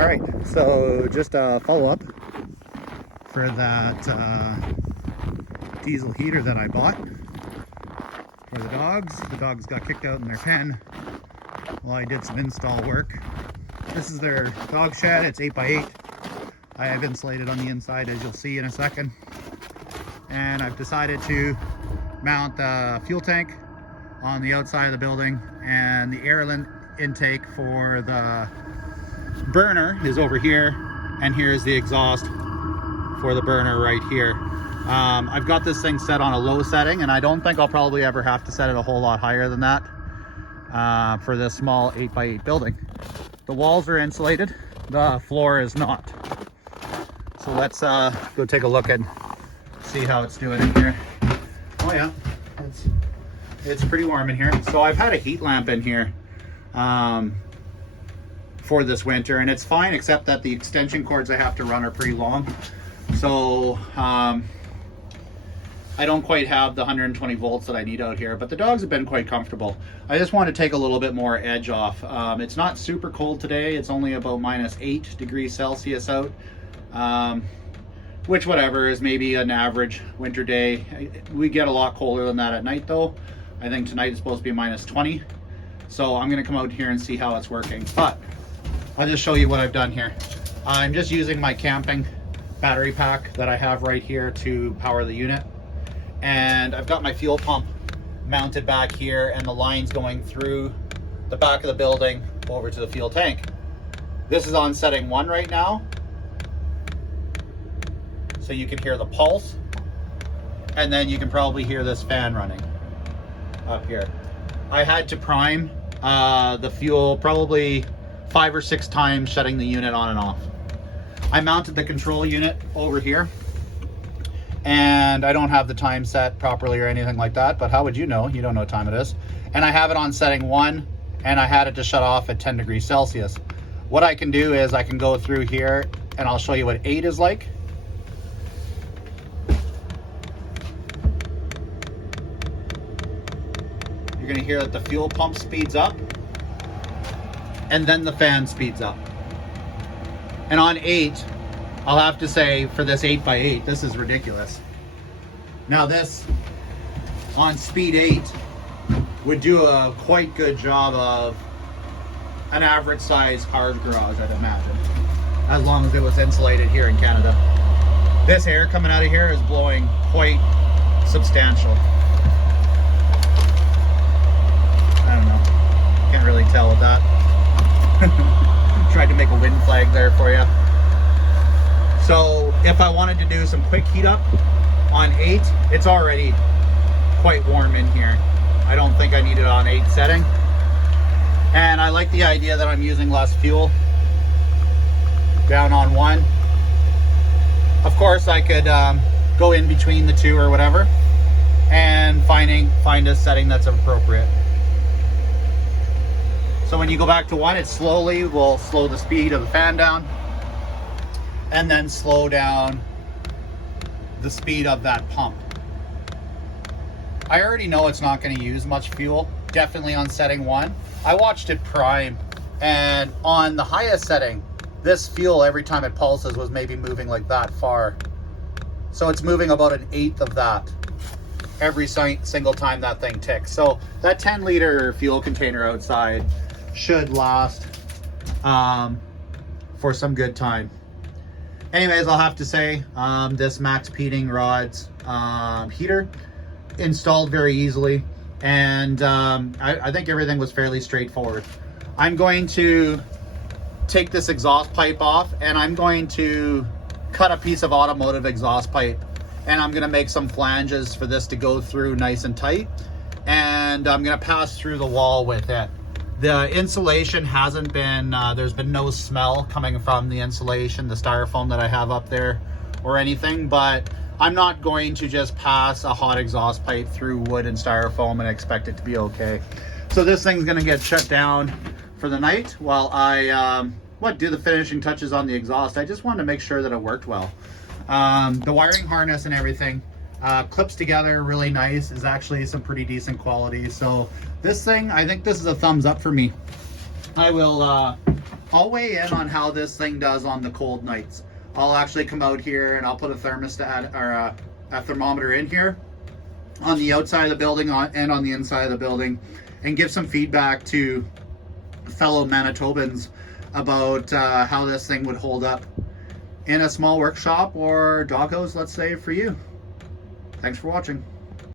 All right, so just a follow-up for that diesel heater that I bought for the dogs. The dogs got kicked out in their pen while I did some install work. This is their dog shed. It's 8x8. I have insulated on the inside, as you'll see in a second. And I've decided to mount the fuel tank on the outside of the building, and the air intake for the burner is over here, and here's the exhaust for the burner right here. I've got this thing set on a low setting, and I don't think I'll probably ever have to set it a whole lot higher than that for this small 8x8 building. The walls are insulated, the floor is not. So let's go take a look and see how it's doing in here. Oh yeah, it's pretty warm in here. So I've had a heat lamp in here for this winter, and it's fine, except that the extension cords I have to run are pretty long. So I don't quite have the 120 volts that I need out here, but the dogs have been quite comfortable. I just want to take a little bit more edge off. It's not super cold today. It's only about -8 degrees Celsius out, which whatever is maybe an average winter day. We get a lot colder than that at night though. I think tonight is supposed to be -20. So I'm gonna come out here and see how it's working. But I'll just show you what I've done here. I'm just using my camping battery pack that I have right here to power the unit. And I've got my fuel pump mounted back here, and the lines going through the back of the building over to the fuel tank. This is on setting 1 right now, so you can hear the pulse, and then you can probably hear this fan running up here. I had to prime the fuel probably 5 or 6 times, shutting the unit on and off. I mounted the control unit over here, and I don't have the time set properly or anything like that, but how would you know? You don't know what time it is. And I have it on setting 1, and I had it to shut off at 10 degrees Celsius. What I can do is I can go through here, and I'll show you what 8 is like. You're gonna hear that the fuel pump speeds up, and then the fan speeds up. And on 8, I'll have to say, for this 8x8, this is ridiculous. Now this, on speed 8, would do a quite good job of an average size car's garage, I'd imagine, as long as it was insulated here in Canada. This air coming out of here is blowing quite substantial. I don't know, can't really tell with that. Tried to make a wind flag there for you. So if I wanted to do some quick heat up on 8, it's already quite warm in here. I don't think I need it on 8 setting. And I like the idea that I'm using less fuel down on 1. Of course, I could go in between the 2 or whatever and find a setting that's appropriate. So when you go back to 1, it slowly will slow the speed of the fan down, and then slow down the speed of that pump. I already know it's not going to use much fuel, definitely on setting 1. I watched it prime, and on the highest setting, this fuel, every time it pulses, was maybe moving like that far. So it's moving about 1/8 of that every single time that thing ticks. So that 10-liter fuel container outside should last for some good time. Anyways, I'll have to say, this Max Peating Rods heater installed very easily, and I think everything was fairly straightforward. I'm going to take this exhaust pipe off, and I'm going to cut a piece of automotive exhaust pipe, and I'm going to make some flanges for this to go through nice and tight, and I'm going to pass through the wall with it. The insulation hasn't been, there's been no smell coming from the insulation, the styrofoam that I have up there or anything, but I'm not going to just pass a hot exhaust pipe through wood and styrofoam and expect it to be okay. So this thing's gonna get shut down for the night while I do the finishing touches on the exhaust. I just wanted to make sure that it worked well. The wiring harness and everything clips together really nice, is actually some pretty decent quality. So this thing, I think this is a thumbs up for me. I will I'll weigh in on how this thing does on the cold nights. I'll actually come out here and I'll put a thermostat or a thermometer in here on the outside of the building and on the inside of the building, and give some feedback to fellow Manitobans about how this thing would hold up in a small workshop or doghouse, let's say, for you. Thanks for watching.